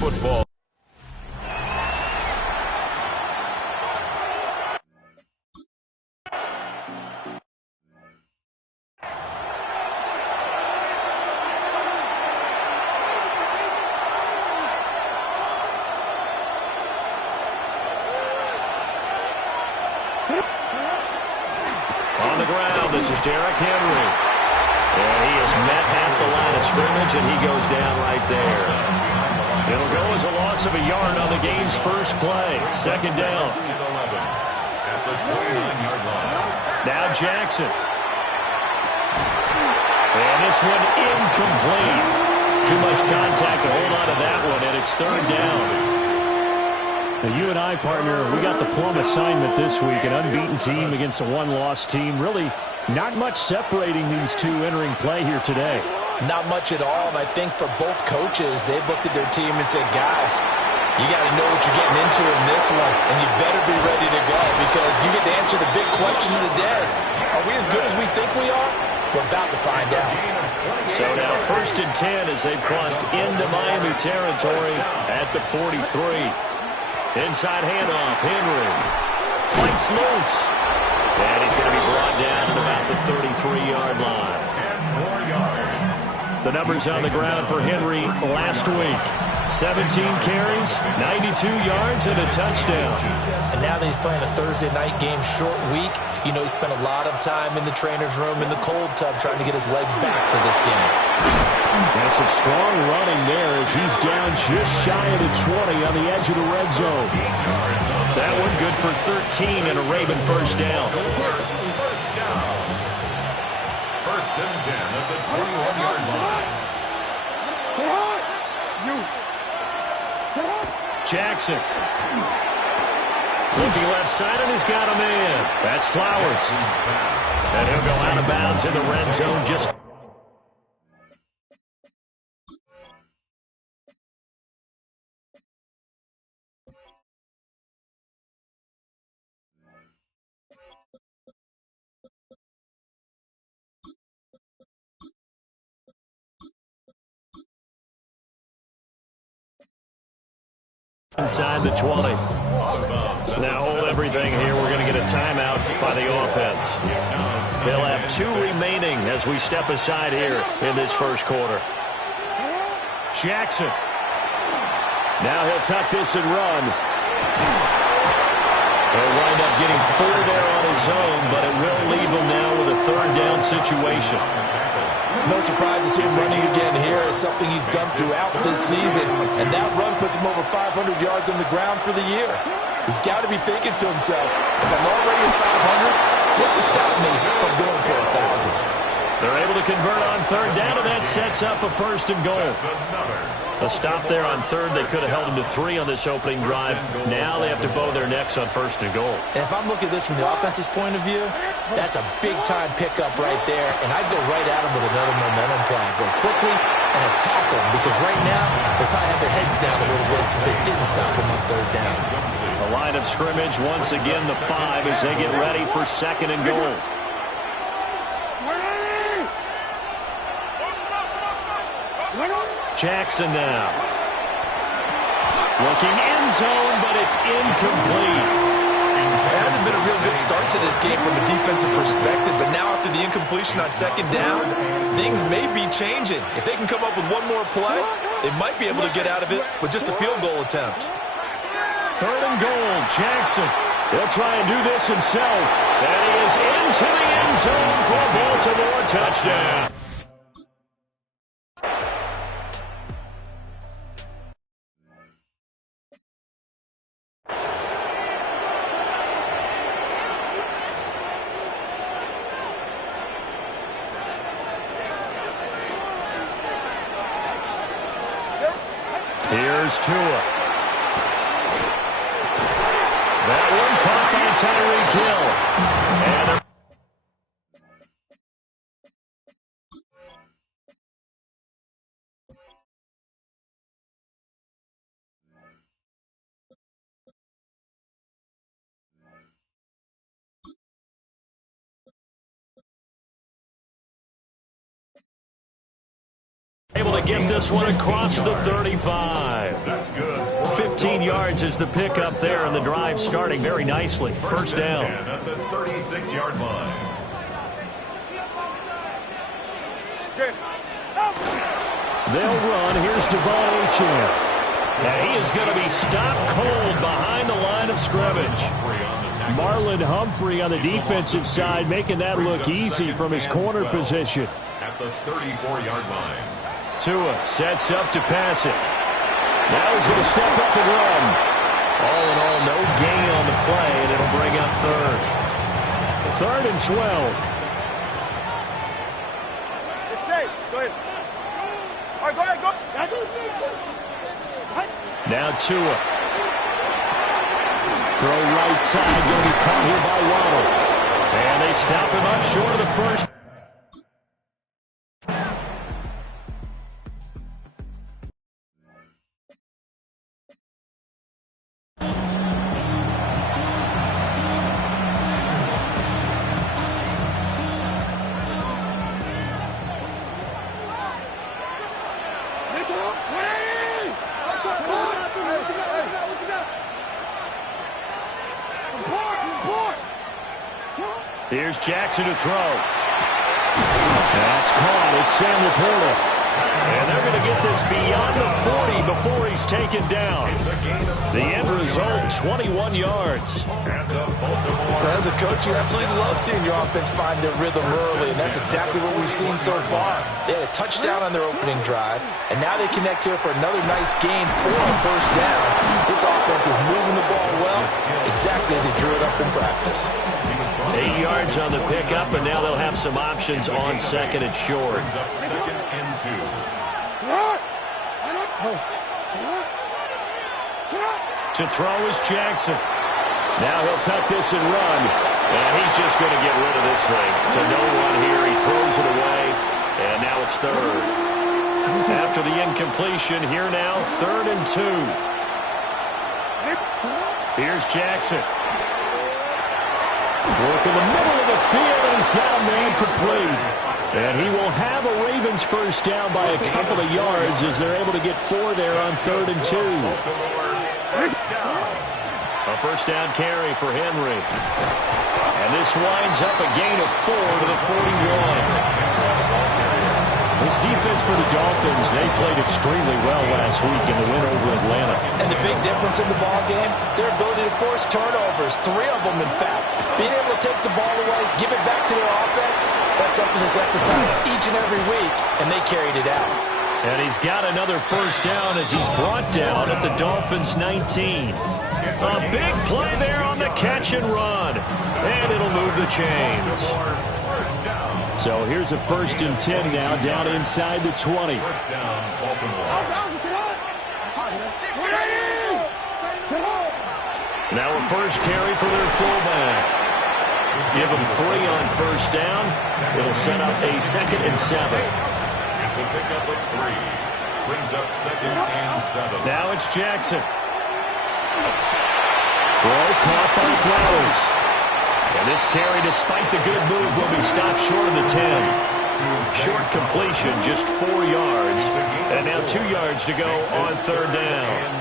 football. On the ground, this is Derrick Henry. And he is met at the line of scrimmage, and he goes down right there. It'll go as a loss of a yard on the game's first play. Second down. At the 29-yard line. Now Jackson. And this one incomplete. Too much contact to hold on to that one, and it's third down. Now, you and I, partner, we got the plum assignment this week, an unbeaten team against a one-loss team. Really not much separating these two entering play here today. Not much at all, and I think for both coaches, they've looked at their team and said, guys, you got to know what you're getting into in this one, and you better be ready to go because you get to answer the big question of the day. Are we as good as we think we are? We're about to find out. So now 1st and 10 as they've crossed into Miami territory at the 43. Inside handoff, Henry fights loose. And he's going to be brought down at about the 33-yard line. 10 more yards. The numbers on the ground for Henry last week. 17 carries, 92 yards, and a touchdown. And now that he's playing a Thursday night game, short week, you know he spent a lot of time in the trainer's room in the cold tub trying to get his legs back for this game. That's some strong running there as he's down just shy of the 20 on the edge of the red zone. That one good for 13 and a Raven first down. First down. 1st and 10 at the 21-yard line. Jackson. Looking left side, and he's got a man. That's Flowers. And he'll go out of bounds in the red zone just... inside the 20. Now hold everything here. We're going to get a timeout by the offense. They'll have 2 remaining as we step aside here in this first quarter. Jackson. Now he'll tuck this and run. He'll wind up getting 4 there on his own, but it will leave him now with a third down situation. No surprise to see him running again here. It's something he's done throughout this season. And that run puts him over 500 yards on the ground for the year. He's got to be thinking to himself, if I'm already at 500, what's to stop me from going for 1,000? They're able to convert on third down, and that sets up a 1st and goal. A stop there on third. They could have held him to 3 on this opening drive. Now they have to bow their necks on 1st and goal. And if I'm looking at this from the offense's point of view, that's a big-time pickup right there. And I'd go right at him with another momentum play. Go quickly and attack them because right now they'll probably have their heads down a little bit since they didn't stop him on third down. The line of scrimmage, once again, the 5 as they get ready for 2nd and goal. Jackson now. Looking end zone, but it's incomplete. It hasn't been a real good start to this game from a defensive perspective, but now after the incompletion on 2nd down, things may be changing. If they can come up with one more play, they might be able to get out of it with just a field goal attempt. 3rd and goal, Jackson. He'll try and do this himself. And he is into the end zone for a Baltimore touchdown. Here's Tua. That one caught by Tyreek Hill. And able to to get this one across the 35. That's good. 15 yards is the pickup there, and the drive starting very nicely. First down. At the 36-yard line. They'll run. Here's Devon Achane. And he is going to be stopped cold behind the line of scrimmage. Marlon Humphrey on the defensive side making that look easy from his corner position. At the 34-yard line. Tua sets up to pass it. Now he's going to step up and run. All in all, no gain on the play, and it'll bring up third. 3rd and 12. It's safe. Go ahead. All right, go ahead. Go. Now Tua. Throw right side, going to be caught here by Waddle. And they stop him up short of the first. Here's Jackson to throw. That's caught. It's Sam Laporta. And they're going to get this beyond the 40 before he's taken down. The end result, 21 yards. As a coach, you absolutely love seeing your offense find their rhythm early, and that's exactly what we've seen so far. They had a touchdown on their opening drive, and now they connect here for another nice gain for a first down. This offense is moving the ball well, exactly as they drew it up in practice. 8 yards on the pickup, and now they'll have some options on second and short. Second and 2. To throw is Jackson. Now he'll tuck this and run. And he's just going to get rid of this thing. To no one here. He throws it away. And now it's third. After the incompletion, here now, 3rd and 2. Here's Jackson. Work in the middle of the field, and he's got a man complete. And he will have a Ravens first down by a couple of yards as they're able to get 4 there on 3rd and 2. A first down carry for Henry. And this winds up a gain of 4 to the 41. This defense for the Dolphins, they played extremely well last week in the win over Atlanta. And the big difference in the ball game, their ability to force turnovers, 3 of them in fact. Being able to take the ball away, give it back to their offense, that's something that's emphasized each and every week, and they carried it out. And he's got another first down as he's brought down at the Dolphins' 19. A big play there on the catch and run. And it'll move the chains. So here's a 1st and 10 now, down inside the 20. Now a first carry for their fullback. Give him 3 on first down. It'll set up a 2nd and 7. It's a pickup of 3. Brings up 2nd and 7. Now it's Jackson. Throw caught by Flowers. And this carry, despite the good move, will be stopped short of the 10. Short completion, just 4 yards. And now 2 yards to go on 3rd down.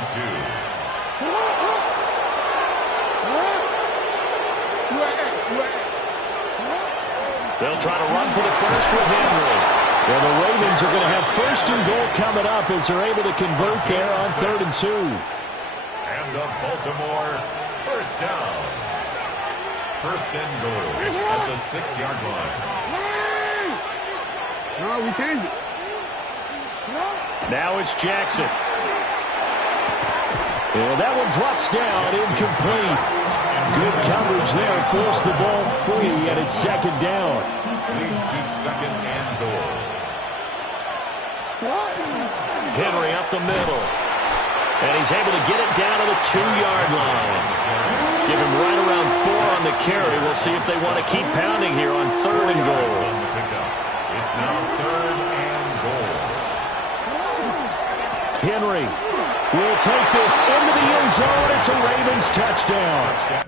They'll try to run for the first with Henry. Well, the Ravens are going to have 1st and goal coming up as they're able to convert there on 3rd and 2. And the Baltimore first down. 1st and goal at the 6-yard line. No, we changed it. Now it's Jackson. And that one drops down, incomplete. Good coverage there, forced the ball free, and it's 2nd down. Leads to 2nd and goal. Henry up the middle. And he's able to get it down to the 2-yard line. Give him right around 4 on the carry. We'll see if they want to keep pounding here on 3rd and goal. It's now 3rd and goal. Henry will take this into the end zone. It's a Ravens touchdown.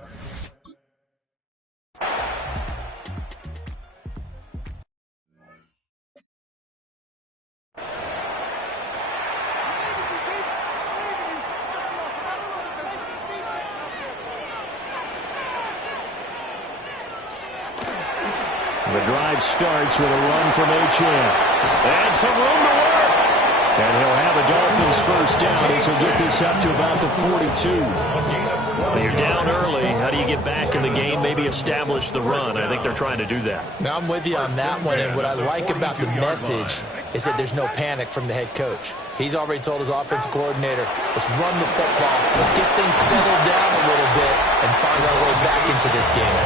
The drive starts with a run from Achane. And some room to work. And he'll have a Dolphins first down as he'll get this up to about the 42. Well, you're down early. How do you get back in the game, maybe establish the run? I think they're trying to do that. Now, I'm with you on that one, and what I like about the message is that there's no panic from the head coach. He's already told his offensive coordinator, let's run the football, let's get things settled down a little bit and find our way back into this game.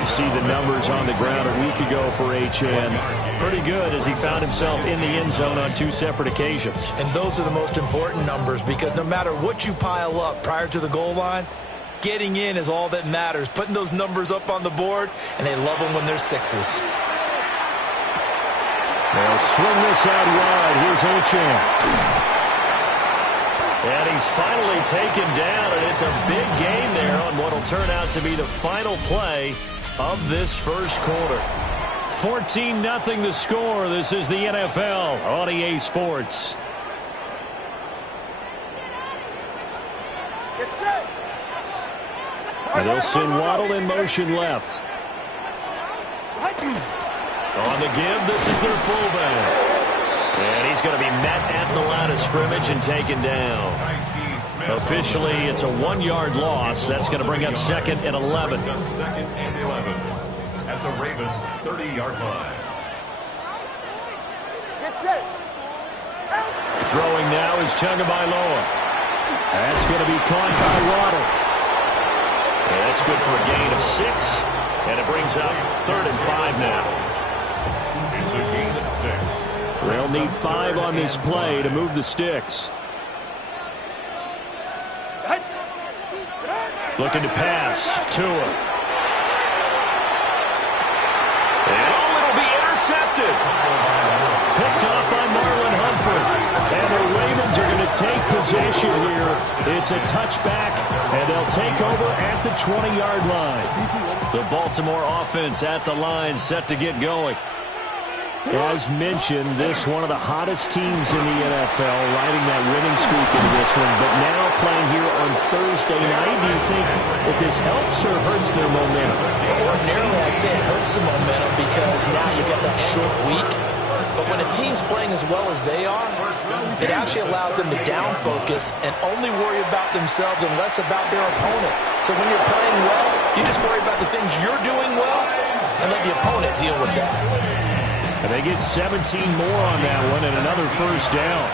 You see the numbers on the ground a week ago for Achane. Pretty good as he found himself in the end zone on 2 separate occasions. And those are the most important numbers because no matter what you pile up prior to the goal line, getting in is all that matters. Putting those numbers up on the board, and they love them when they're 6s. They'll swing this out wide. Here's Achane. And he's finally taken down, and it's a big gain there on what will turn out to be the final play of this first quarter. 14-0 the score. This is the NFL on EA Sports. And they'll send Waddle in motion left. On the give, this is their fullback. And he's going to be met at the line of scrimmage and taken down. Officially, it's a 1-yard loss. That's going to bring up 2nd and 11. 2nd and 11 at the Ravens' 30-yard line. Throwing now is Tagovailoa. That's going to be caught by Waddle. And that's good for a gain of 6. And it brings up 3rd and 5 now. It's a gain of 6. They'll need 5 on this play to move the sticks. Looking to pass. Tua. And it'll be intercepted. Picked off by Marlon Humphrey. And the Ravens are going to take possession here. It's a touchback, and they'll take over at the 20-yard line. The Baltimore offense at the line, set to get going. As mentioned, this one of the hottest teams in the NFL, riding that winning streak into this one. But now playing here on Thursday night, do you think that this helps or hurts their momentum? Ordinarily, I'd say it hurts the momentum because now you've got that short week. But when a team's playing as well as they are, it actually allows them to down focus and only worry about themselves and less about their opponent. So when you're playing well, you just worry about the things you're doing well and let the opponent deal with that. And they get 17 more on that one and another first down.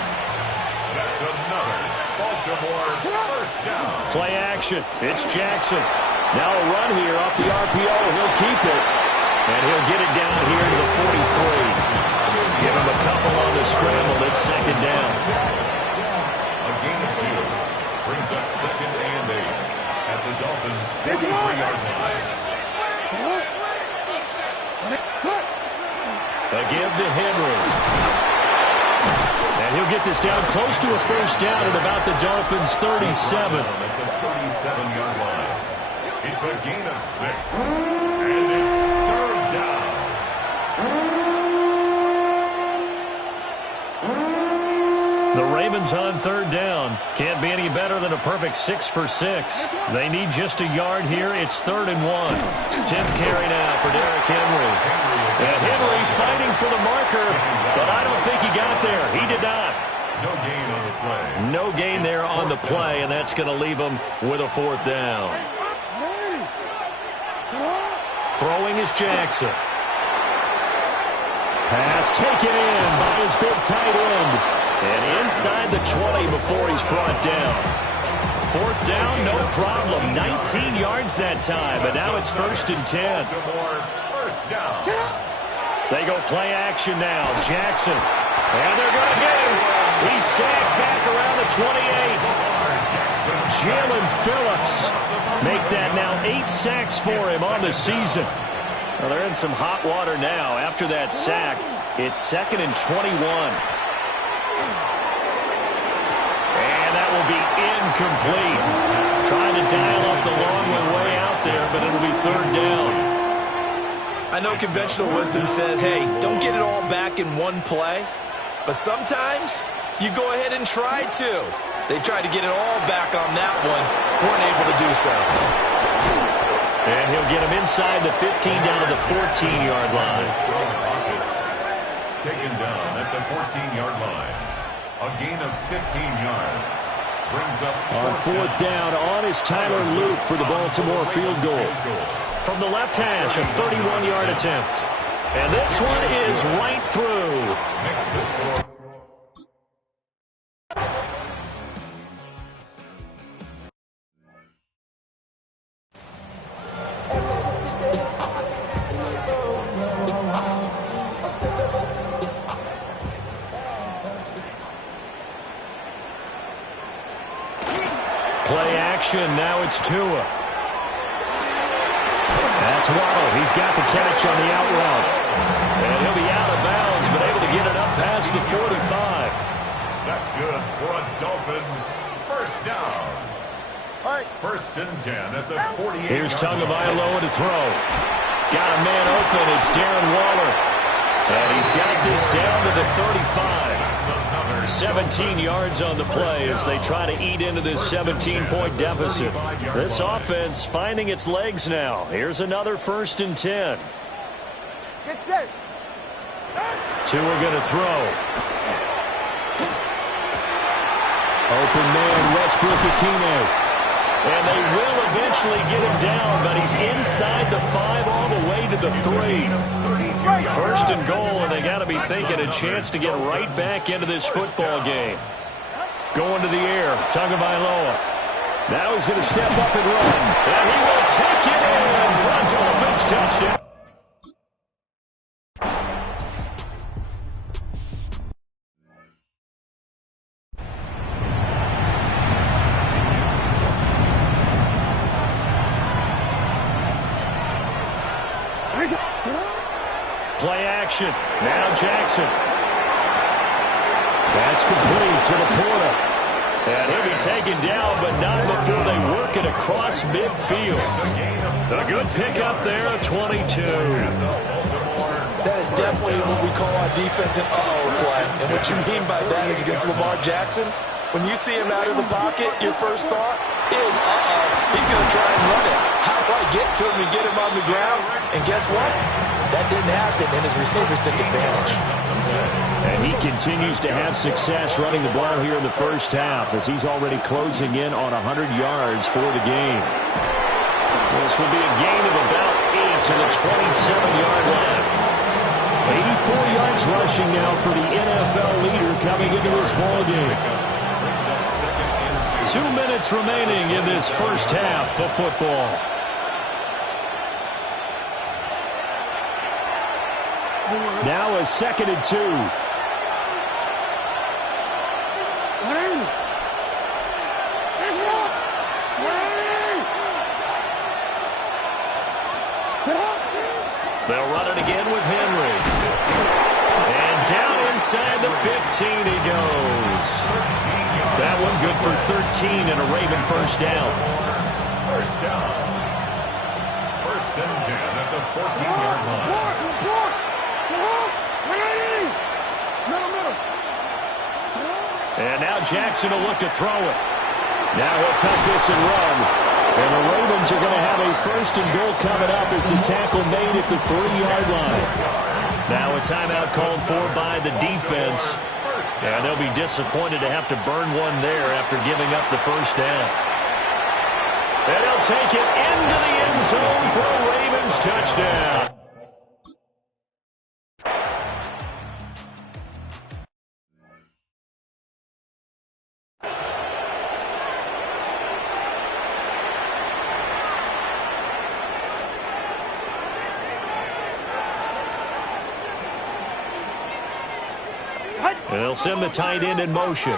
That's another Baltimore first down. Play action. It's Jackson. Now a run here off the RPO. He'll keep it. And he'll get it down here to the 43. Give him a couple on the scramble. It's 2nd down. A gain of 2 brings up 2nd and 8 at the Dolphins' 43-yard line. A give to Henry. And he'll get this down close to a first down at about the Dolphins' 37. At the 37-yard line. It's a gain of 6. And it's 3rd down. The Ravens on 3rd down. Can't be any better than a perfect 6 for 6. They need just a yard here. It's 3rd and 1. 10th carry now for Derrick Henry. And Henry fighting for the marker, but I don't think he got there. He did not. No gain on the play. No gain there on the play, and that's going to leave him with a 4th down. Throwing is Jackson. Pass taken in by his big tight end. And inside the 20 before he's brought down. 4th down, no problem. 19 yards that time, but now it's 1st and 10. First down. They go play action now. Jackson. And they're going to get him. He's sacked back around the 28. Jalen Phillips. Make that now 8 sacks for him on the season. Well, they're in some hot water now. After that sack, it's 2nd and 21. And that will be incomplete. Trying to dial up the long way out there, but it'll be 3rd down. I know conventional wisdom says, hey, don't get it all back in one play. But sometimes you go ahead and try to. They tried to get it all back on that one. Weren't able to do so. And he'll get him inside the 15 down to the 14-yard line. Taken down at the 14-yard line. A gain of 15 yards. Brings up on fourth down on is Tyler Luke for the Baltimore field goal. From the left hash, a 31-yard attempt. And this one is right through. Next to score. Play action, now it's Tua. That's Waddle. He's got the catch on the out route. And he'll be out of bounds, but able to get it up past the 45. That's good for a Dolphins first down. All right. First and 10 at the 48. Here's Tagovailoa to throw. Got a man open. It's Darren Waller. And he's got this down to the 35. 17 yards on the play as they try to eat into this 17-point deficit. This offense finding its legs now. Here's another first and 10. Get set. Tua going to throw. Open man, Westbrook-Ikhine. And they will eventually get him down, but he's inside the 5 all the way to the 3. First and goal, and they got to be thinking a chance to get right back into this football game. Going to the air, Tagovailoa. Now he's going to step up and run. And he will take it in for a Dolphins touchdown. Play action. Now Jackson. That's complete to Laporta. And he'll be taken down, but not before they work it across midfield. A good pickup there, 22. That is definitely what we call our defense an uh-oh play. And what you mean by that is against Lamar Jackson, when you see him out of the pocket, your first thought is, he's going to try and run it. How do I get to him and get him on the ground? And guess what? That didn't happen, and his receivers took advantage. And he continues to have success running the ball here in the first half as he's already closing in on 100 yards for the game. This will be a gain of about 8 to the 27-yard line. 84 yards rushing now for the NFL leader coming into this ball game. 2 minutes remaining in this first half of football. Now a 2nd and 2. They'll run it again with Henry. And down inside the 15 he goes. That one good for 13 and a Raven first down. First down. First and 10 at the 14-yard line. And now Jackson will look to throw it. Now he'll tuck this and run. And the Ravens are going to have a first and goal coming up as the tackle made at the 3-yard line. Now a timeout called for by the defense. And they'll be disappointed to have to burn one there after giving up the first down. And he'll take it into the end zone for a Ravens touchdown. And they'll send the tight end in motion.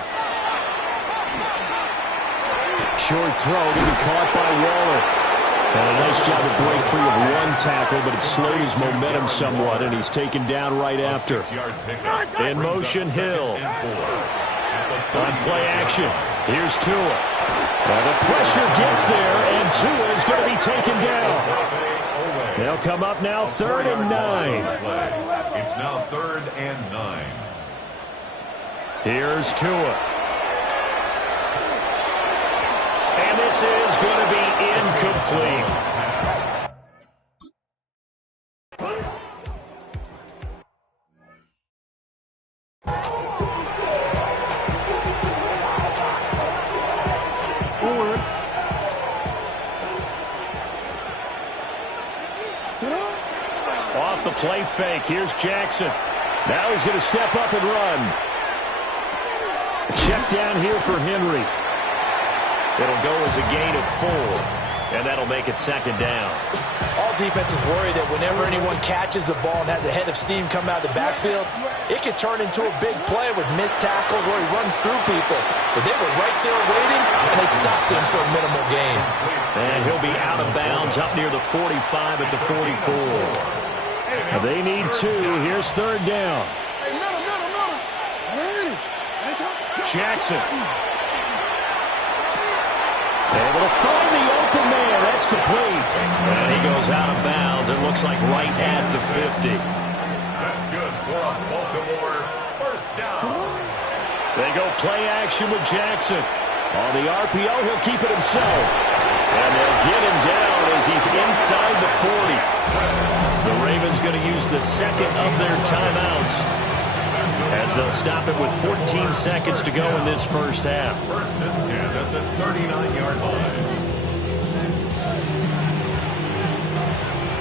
Short throw to be caught by Waller. And a nice job to break free of one tackle, but it slowed his momentum somewhat, and he's taken down right after. In motion, Hill. On play action, here's Tua. Now the pressure gets there, and Tua is going to be taken down. They'll come up now 3rd and 9. It's now 3rd and 9. Here's Tua. And this is going to be incomplete. Off the play fake, here's Jackson. Now he's going to step up and run. Check down here for Henry. It'll go as a gain of 4, and that'll make it second down. All defenses worry that whenever anyone catches the ball and has a head of steam come out of the backfield, it could turn into a big play with missed tackles or he runs through people. But they were right there waiting, and they stopped him for a minimal gain. And he'll be out of bounds up near the 45 at the 44. They need 2. Here's third down. Jackson. Able to find the open man. That's complete. And he goes out of bounds. It looks like right at the 50. That's good for a Baltimore first down. They go play action with Jackson. On the RPO, he'll keep it himself. And they'll get him down as he's inside the 40. The Ravens going to use the second of their timeouts, as they'll stop it with 14 seconds to go in this first half. First and 10 at the 39-yard line.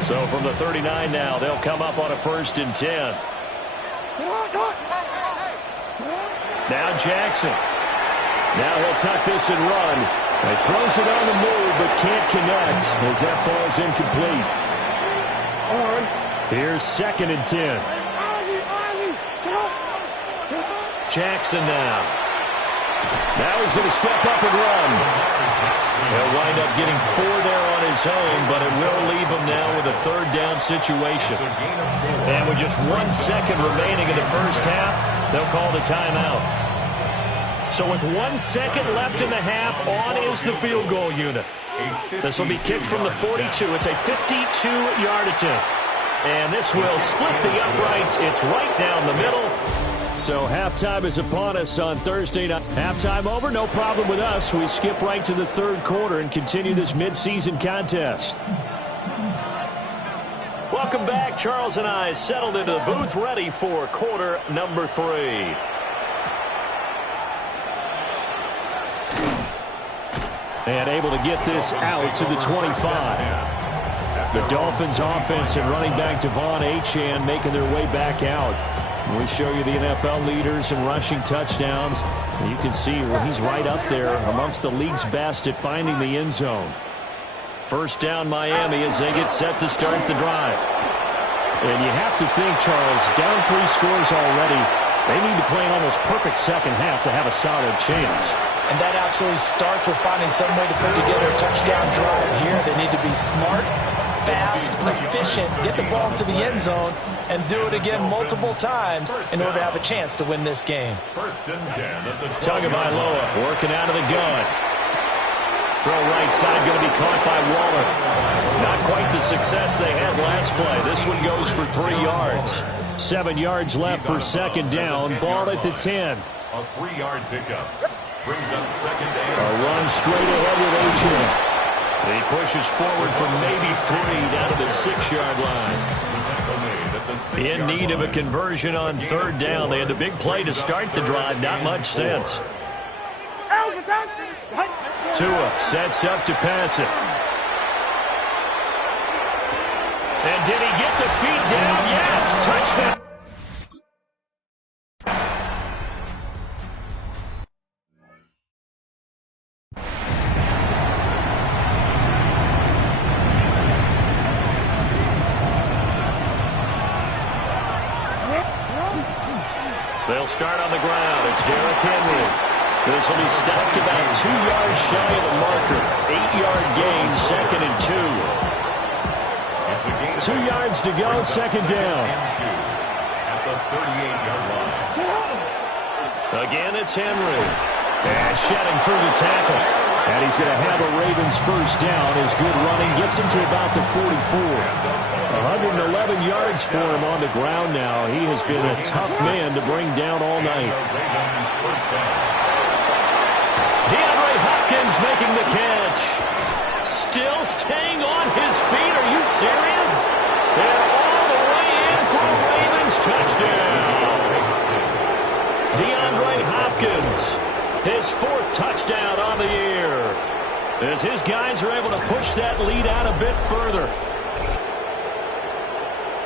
So from the 39 now, they'll come up on a first and 10. Now Jackson. Now he'll tuck this and run. He throws it on the move, but can't connect as that falls incomplete. Here's second and 10. Jackson now. Now he's going to step up and run. He'll wind up getting 4 there on his own, but it will leave him now with a third down situation. And with just 1 second remaining in the first half, they'll call the timeout. So with 1 second left in the half, on is the field goal unit. This will be kicked from the 42. It's a 52-yard attempt. And this will split the uprights. It's right down the middle. So halftime is upon us on Thursday night. Halftime over, no problem with us. We skip right to the third quarter and continue this midseason contest. Welcome back. Charles and I settled into the booth, ready for quarter number 3. And able to get this out to the 25. The Dolphins offense and running back Devon Achane making their way back out. We show you the NFL leaders in rushing touchdowns. And you can see where he's right up there amongst the league's best at finding the end zone. First down Miami as they get set to start the drive. And you have to think, Charles, down 3 scores already. They need to play an almost perfect second half to have a solid chance. And that absolutely starts with finding some way to put together a touchdown drive here. They need to be smart, fast, efficient, get the ball to the end zone, and do it again multiple times in order to have a chance to win this game. First and 10 at the Tagovailoa working out of the gun. Throw right side going to be caught by Waller. Not quite the success they had last play. This one goes for 3 yards. 7 yards left for second down. Ball at the 10. A 3-yard pickup. Brings up second down. A run straight ahead with Achane. He pushes forward from maybe 3 down to the 6-yard line. In need of a conversion on third down. They had the big play to start the drive. Not much sense. Tua sets up to pass it. And did he get the feet down? Yes, touchdown. They'll start on the ground. It's Derrick Henry. This will be stopped about 2 yards shy of the marker. 8-yard gain, second and 2. 2 yards to go, second down. At the 38-yard line. Again, it's Henry. And shedding through the tackle. And he's going to have a Ravens first down. His good running gets him to about the 44. 111 yards for him on the ground now. He has been a tough man to bring down all night. DeAndre Hopkins making the catch. Still staying on his feet. Are you serious? And all the way in for a Ravens touchdown. DeAndre Hopkins, his 4th touchdown on the year, as his guys are able to push that lead out a bit further.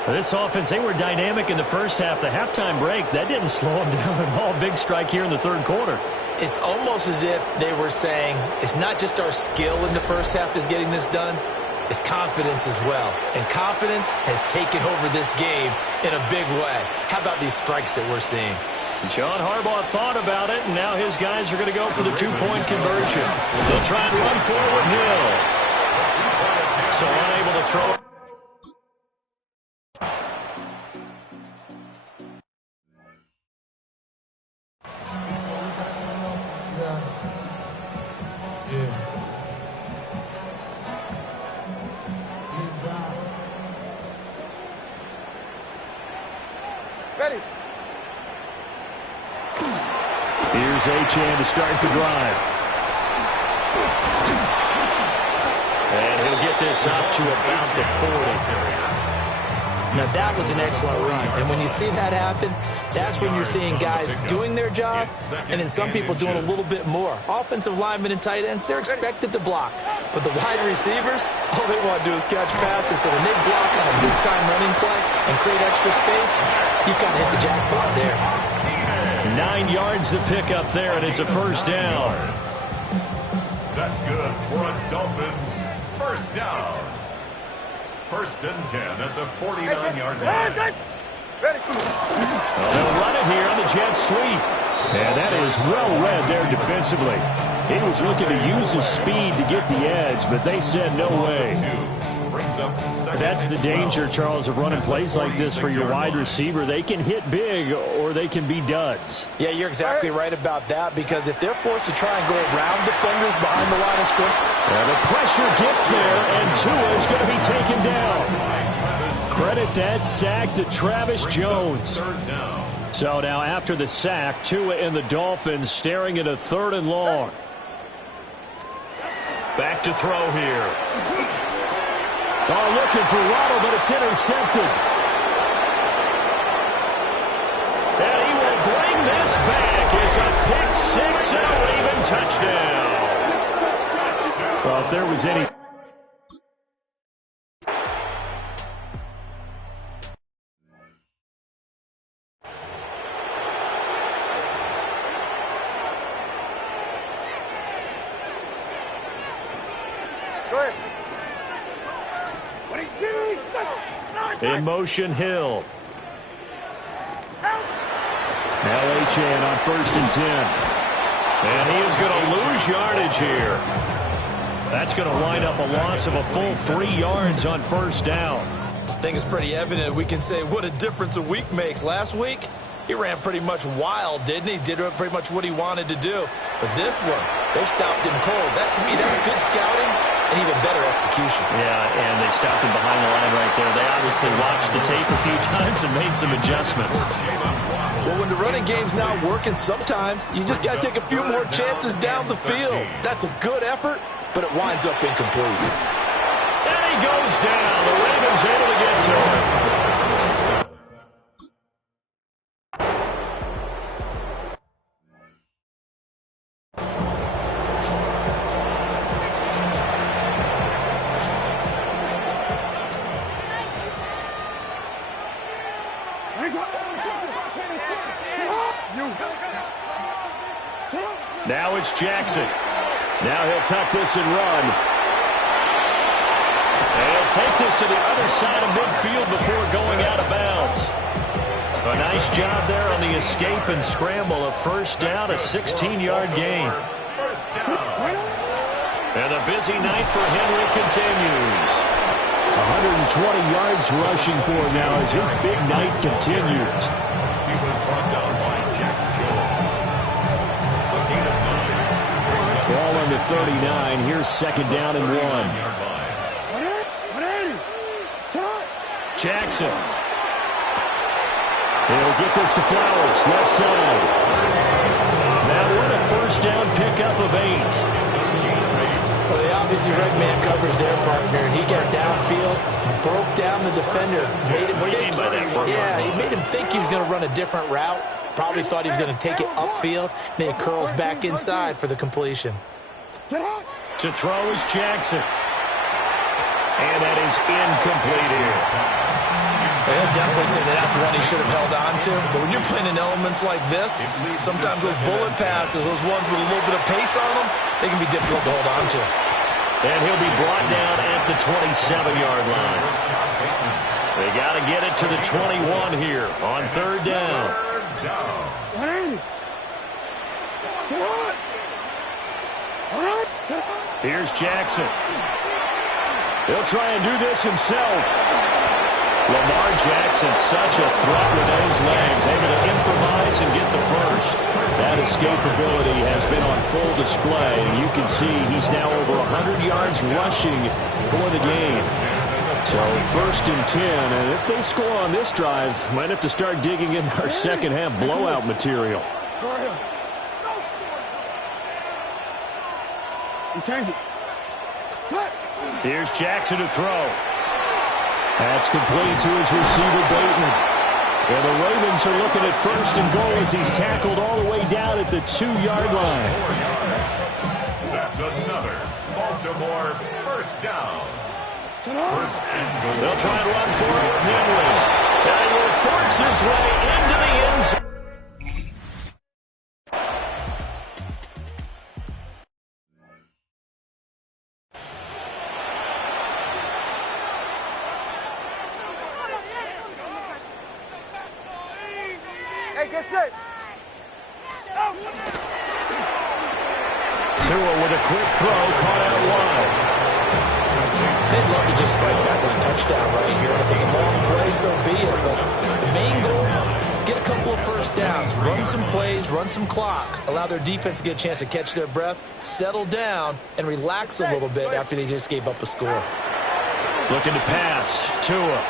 This offense, they were dynamic in the first half. The halftime break, that didn't slow them down at all. Big strike here in the third quarter. It's almost as if they were saying, it's not just our skill in the first half that's getting this done, it's confidence as well. And confidence has taken over this game in a big way. How about these strikes that we're seeing? John Harbaugh thought about it, and now his guys are going to go for the two-point conversion. They'll try and run forward Hill. So unable to throw it. Ready. Here's Achane to start the drive. And he'll get this up to about the 40. Now, that was an excellent run. And when you see that happen, that's when you're seeing guys doing their job and then some people doing a little bit more. Offensive linemen and tight ends, they're expected to block. But the wide receivers, all they want to do is catch passes. So when they block on a big-time running play and create extra space, you've got to hit the jackpot there. 9 yards to pick up there, and it's a first down. That's good for a Dolphins first down. First and 10 at the 49-yard line. Ready. Well, they'll run it here on the jet sweep. And that is well read there defensively. He was looking to use his speed to get the edge, but they said no way. That's the danger, Charles, of running plays like this for your wide receiver. They can hit big or they can be duds. Yeah, you're exactly right about that, because if they're forced to try and go around defenders behind the line of scrimmage, the pressure gets there, and Tua is going to be taken down. Credit that sack to Travis Jones. So now after the sack, Tua and the Dolphins staring at a 3rd and long. Back to throw here. Oh, looking for Waddle, but it's intercepted. And he will bring this back. It's a pick 6 and a Raven touchdown. Well, if there was any... Go ahead. In motion, Hill. Now Achane on 1st and 10. And he is going to lose yardage here. That's going to wind up a loss of a full 3 yards on first down. I think it's pretty evident we can say what a difference a week makes. Last week, he ran pretty much wild, didn't he? Did pretty much what he wanted to do. But this one, they stopped him cold. That, to me, that's good scouting and even better execution. Yeah, and they stopped him behind the line right there. They obviously watched the tape a few times and made some adjustments. Well, when the running game's not working, sometimes you just got to take a few more chances down the field. That's a good effort, but it winds up incomplete. And he goes down. The Ravens able to get to him. Now it's Jackson. Now he'll tuck this and run. And he'll take this to the other side of midfield before going out of bounds. A nice job there on the escape and scramble. A first down, a 16-yard gain. And a busy night for Henry continues. 120 yards rushing for him now as his big night continues. He was brought down by Jack Jones. Ball on the 39. Here's 2nd down and 1. Jackson. He'll get this to Flowers, left side. That one a first down pickup of 8. Well, they obviously read man covers their partner, and he got downfield, broke down the defender, made him think. Yeah, he made him think he was going to run a different route. Probably thought he was going to take it upfield. Then it curls back inside for the completion. To throw is Jackson. And that is incomplete here. He'll definitely say that that's one he should have held on to. But when you're playing in elements like this, sometimes those bullet passes, those ones with a little bit of pace on them, they can be difficult to hold on to. And he'll be brought down at the 27-yard line. They got to get it to the 21 here on third down. Here's Jackson. He'll try and do this himself. Lamar Jackson, such a threat with those legs, able to improvise and get the first. That escapability has been on full display, and you can see he's now over 100 yards rushing for the game. So first and 10, and if they score on this drive, might have to start digging in our second half blowout material. Here's Jackson to throw. That's complete to his receiver, Bateman. And the Ravens are looking at first and goal as he's tackled all the way down at the 2-yard line. That's another Baltimore first down. They'll try and run for it with Henry. And he will force his way into the end zone. Hey, get set. Tua with a quick throw, caught out wide. They'd love to just strike back with a touchdown right here. And if it's a long play, so be it. But the main goal, get a couple of first downs, run some plays, run some clock, allow their defense to get a chance to catch their breath, settle down, and relax a little bit after they just gave up a score. Looking to pass. Tua.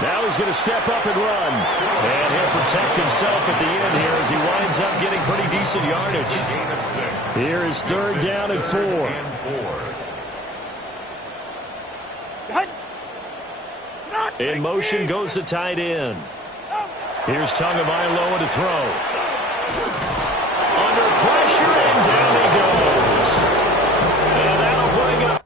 Now he's going to step up and run. And he'll protect himself at the end here as he winds up getting pretty decent yardage. Here is third down and 4. In motion goes the tight end. Here's Tagovailoa to throw. Under pressure, and down he goes. And that'll bring up.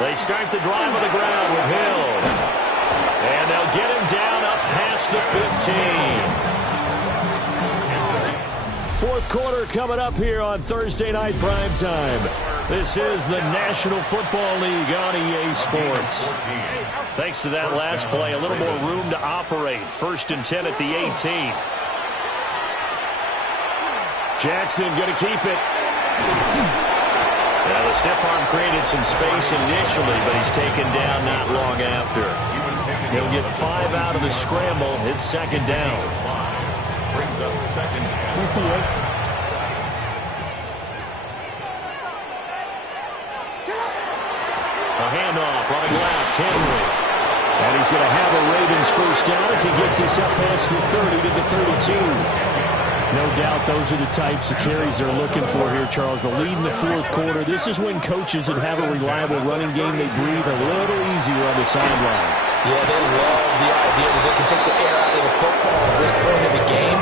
They start the drive on the ground with Hill. And they'll get him down up past the 15. Fourth quarter coming up here on Thursday Night Primetime. This is the National Football League on EA Sports. Thanks to that last play, a little more room to operate. First and 10 at the 18. Jackson going to keep it. Now, the stiff arm created some space initially, but he's taken down not long after. He'll get 5 out of the scramble. It's second down. Brings up second down. A handoff running left, Henry. And he's going to have a Ravens first down as he gets this up past the 30 to the 32. No doubt those are the types of carries they're looking for here, Charles. The lead in the fourth quarter. This is when coaches that have a reliable running game, they breathe a little easier on the sideline. Yeah, they love the idea that they can take the air out of the football at this point of the game.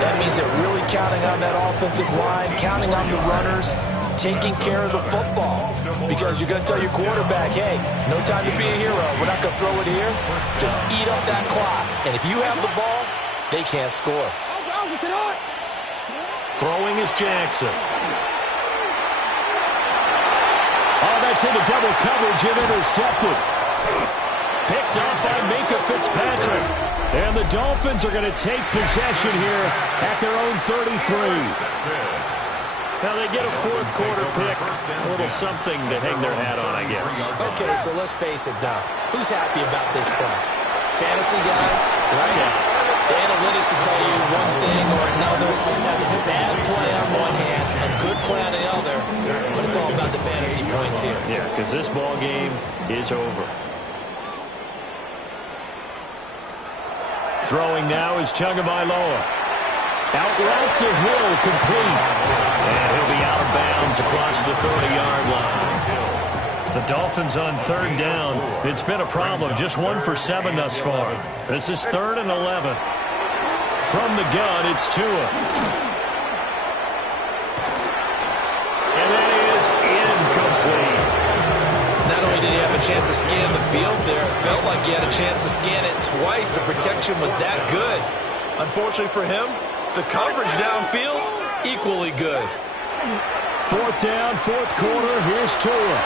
That means they're really counting on that offensive line, counting on the runners, taking care of the football. Because you're going to tell your quarterback, hey, no time to be a hero. We're not going to throw it here. Just eat up that clock. And if you have the ball, they can't score. Throwing is Jackson. Oh, that's into double coverage and intercepted. Picked up by Minka Fitzpatrick. And the Dolphins are going to take possession here at their own 33. Now they get a fourth quarter pick. A little something to hang their hat on, I guess. Okay, so let's face it now. Who's happy about this play? Fantasy guys, right? Yeah. The analytics will tell you one thing or another. Has a bad play on one hand, a good play on the other, but it's all about the fantasy points here. Yeah, because this ball game is over. Throwing now is Tagovailoa. Out route to Hill, complete. And he'll be out of bounds across the 30-yard line. The Dolphins on third down. It's been a problem. Just 1 for 7 thus far. This is 3rd and 11. From the gun, it's Tua. And that is incomplete. Not only did he have a chance to scan the field there, it felt like he had a chance to scan it twice. The protection was that good. Unfortunately for him, the coverage downfield, equally good. 4th down, 4th quarter. Here's Tua.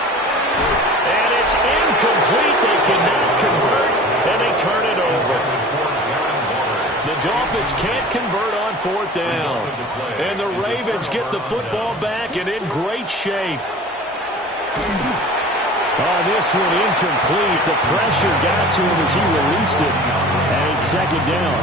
And it's incomplete. They cannot convert, and they turn it over. The Dolphins can't convert on 4th down. And the Ravens get the football back and in great shape. Oh, this one incomplete. The pressure got to him as he released it. And it's 2nd down.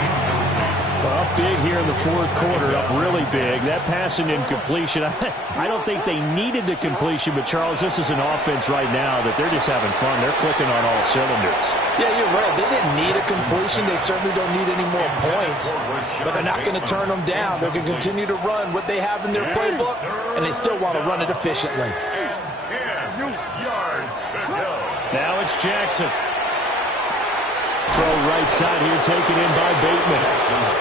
Up big here in the 4th quarter, up really big. That passing incompletion, I don't think they needed the completion, but Charles, this is an offense right now that they're just having fun. They're clicking on all cylinders. Yeah, you're right. They didn't need a completion. They certainly don't need any more points, but they're not going to turn them down. They're going to continue to run what they have in their playbook, and they still want to run it efficiently. 10 yards to go. Now it's Jackson. Throw right side here, taken in by Bateman.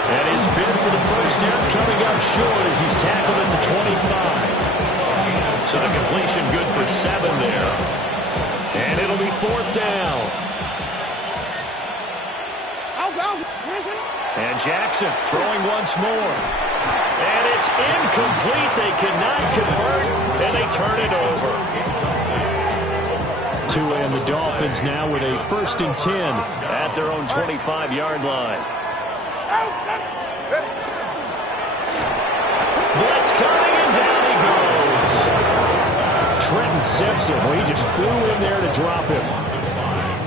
And his bid for the first down coming up short as he's tackled at the 25. So the completion good for 7 there. And it'll be 4th down. And Jackson throwing once more. And it's incomplete. They cannot convert, and they turn it over. Tua and the Dolphins now with a 1st and 10 at their own 25-yard line. Blitz coming, and down he goes. Trenton Simpson, well, he just flew in there to drop him.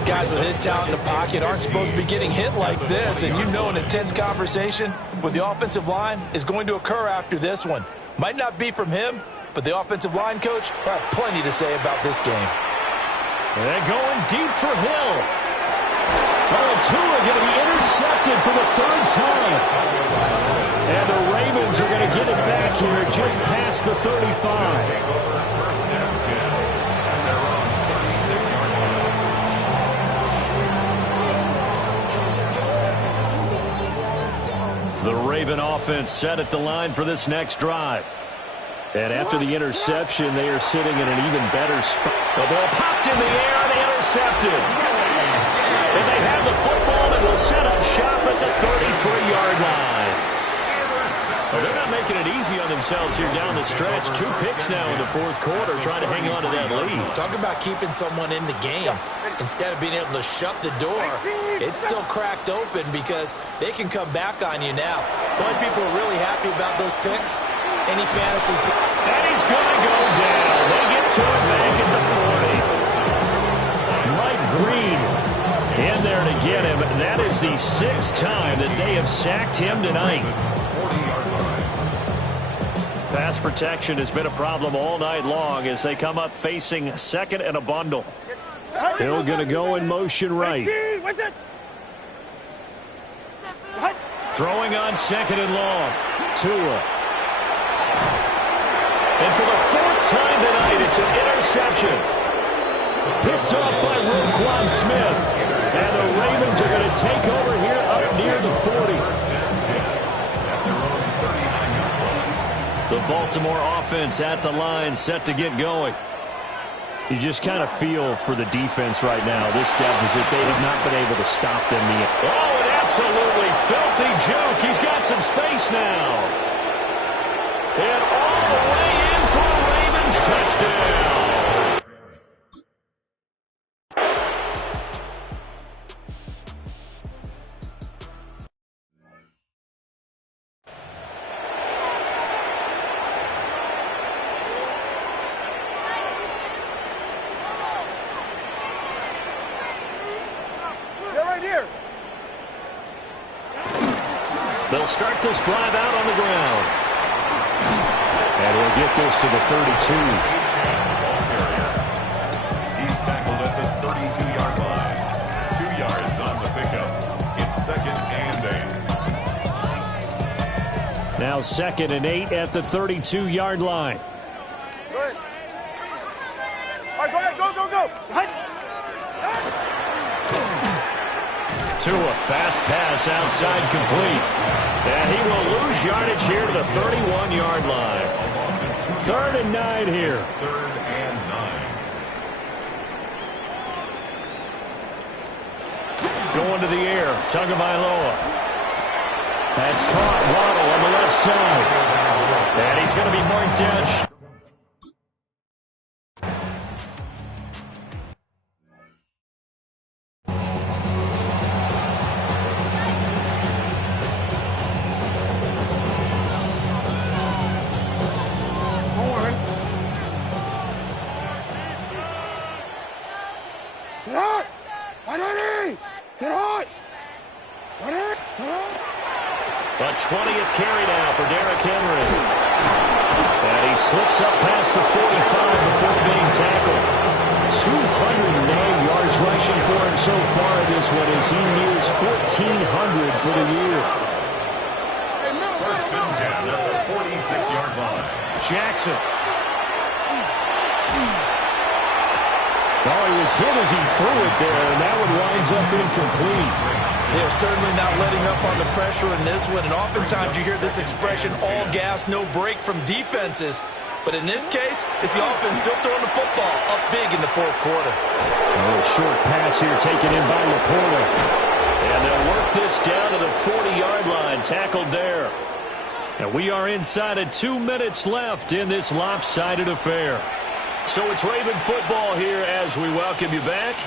Guys with his talent in the pocket aren't supposed to be getting hit like this, and you know an intense conversation with the offensive line is going to occur after this one. Might not be from him, but the offensive line coach will have plenty to say about this game. They're going deep for Hill. Oh, Tua going to be intercepted for the 3rd time. And the Ravens are going to get it back here just past the 35. The Raven offense set at the line for this next drive. And after the interception, they are sitting in an even better spot. The ball popped in the air and intercepted. And they have the football and will set up shop at the 33-yard line. Well, they're not making it easy on themselves here down the stretch. 2 picks now in the 4th quarter, trying to hang on to that lead. Talk about keeping someone in the game. Instead of being able to shut the door, it's still cracked open because they can come back on you now. The only people who are really happy about those picks, any fantasy team. And he's going to go down. They get to it back at the 40. Mike Green in there to get him. That is the 6th time that they have sacked him tonight. Pass protection has been a problem all night long as they come up facing 2nd and a bundle. Hill going to go in motion right. Throwing on 2nd and long. Tua. And for the 4th time tonight, it's an interception. Picked off by Roquan Smith. And the Ravens are going to take over here up near the 40. The Baltimore offense at the line, set to get going. You just kind of feel for the defense right now. This deficit, they have not been able to stop them. Oh, an absolutely filthy juke. He's got some space now. And all the way in for a Ravens touchdown. They'll start this drive out on the ground. And he'll get this to the 32. He's tackled at the 32-yard line. 2 yards on the pickup. It's 2nd and 8. Now 2nd and 8 at the 32-yard line. Go ahead. All right, go ahead. Go, go, go. Tua, fast pass outside, complete. And he will lose yardage here to the 31-yard line. 3rd and 9 here. 3rd and 9. Going to the air, Tagovailoa. That's caught. Waddle on the left side. And he's going to be marked down. A 20th carry now for Derrick Henry. And he slips up past the 45 before being tackled. 209 yards rushing for him so far in this one as he nears 1,400 for the year. 1st and 10 at the 46-yard line. Jackson. Oh, he was hit as he threw it there, and that one winds up incomplete. They're certainly not letting up on the pressure in this one, and oftentimes you hear this expression, all gas, no break from defenses. But in this case, it's the offense still throwing the football up big in the 4th quarter. A short pass here taken in by Laporta. And they'll work this down to the 40-yard line, tackled there. And we are inside of 2 minutes left in this lopsided affair. So it's Raven football here as we welcome you back.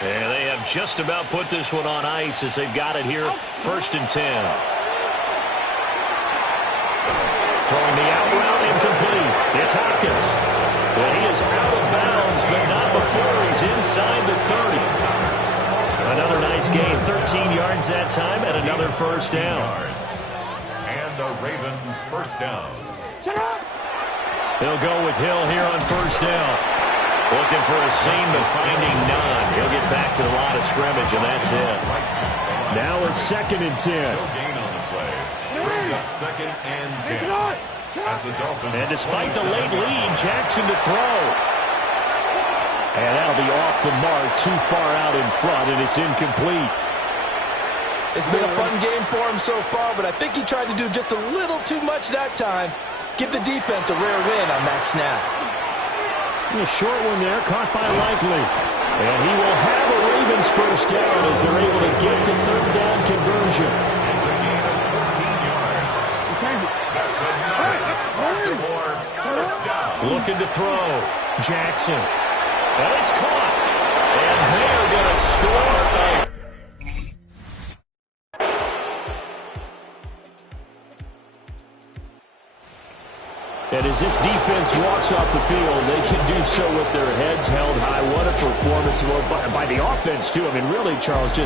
And they have just about put this one on ice as they've got it here, 1st and 10. Throwing the out route incomplete. It's Hopkins. And he is out of bounds, but not before he's inside the 30. Another nice gain, 13 yards that time, and another 1st down. And a Raven 1st down. They'll go with Hill here on 1st down. Looking for a seam, but finding none. He'll get back to the line of scrimmage, and that's it. Now a 2nd and 10. No gain on the play. Brings up 2nd and 10. At the Dolphins. And despite the late lead, Jackson to throw. And that'll be off the mark, too far out in front, and it's incomplete. It's been a fun game for him so far, but I think he tried to do just a little too much that time. Give the defense a rare win on that snap. A short one there, caught by Likely. And he will have a Ravens 1st down as they're able to get the 3rd down conversion. It's a gain of 14 yards. That's another more 1st down. Looking to throw. Jackson. And it's caught. And they're going to score. And as this defense walks off the field, they can do so with their heads held high. What a performance by the offense, too. I mean, really, Charles, just